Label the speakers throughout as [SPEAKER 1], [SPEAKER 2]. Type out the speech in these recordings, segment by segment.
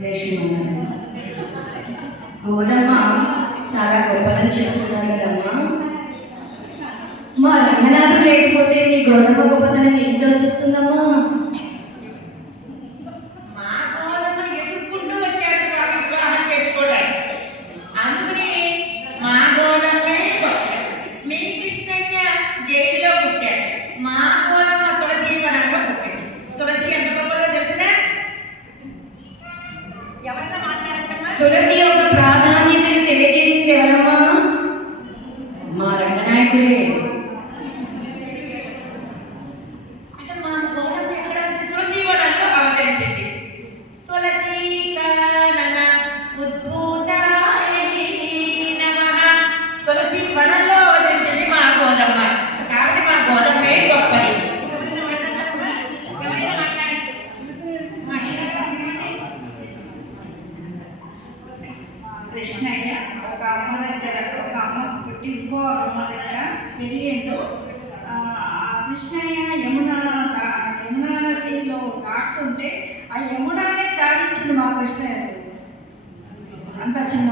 [SPEAKER 1] జయశ్రీమన్నారాయణ గోధమ్మ చాలా గొప్పదని చెప్తున్నారు కదమ్మా. మా రంగనాథం లేకపోతే మీ గోధమ్మ గొప్పతనం ఏం తెలుస్తుందమ్మా
[SPEAKER 2] మా Yo les కృష్ణయ్య
[SPEAKER 3] ఒక అమ్మ దగ్గర ఒక అమ్మ పుట్టి ఇంకో అమ్మ దగ్గర పెరిగిండు కృష్ణయ్య యమున యమునా నదిలో దాటుతుంటే ఆ యమునానే దాటించింది మా కృష్ణయ్య అంత చిన్న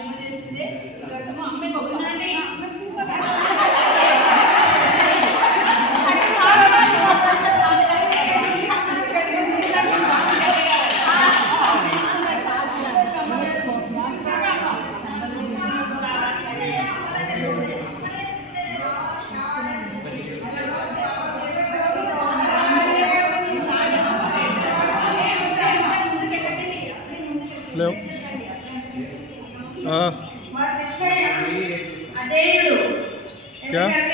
[SPEAKER 4] అమ్మ చేసిందే గతము అమ్మే గొప్ప
[SPEAKER 2] Valeu. ah. Mark, deixa eu ir. Adeiro.
[SPEAKER 5] Eu
[SPEAKER 2] yeah.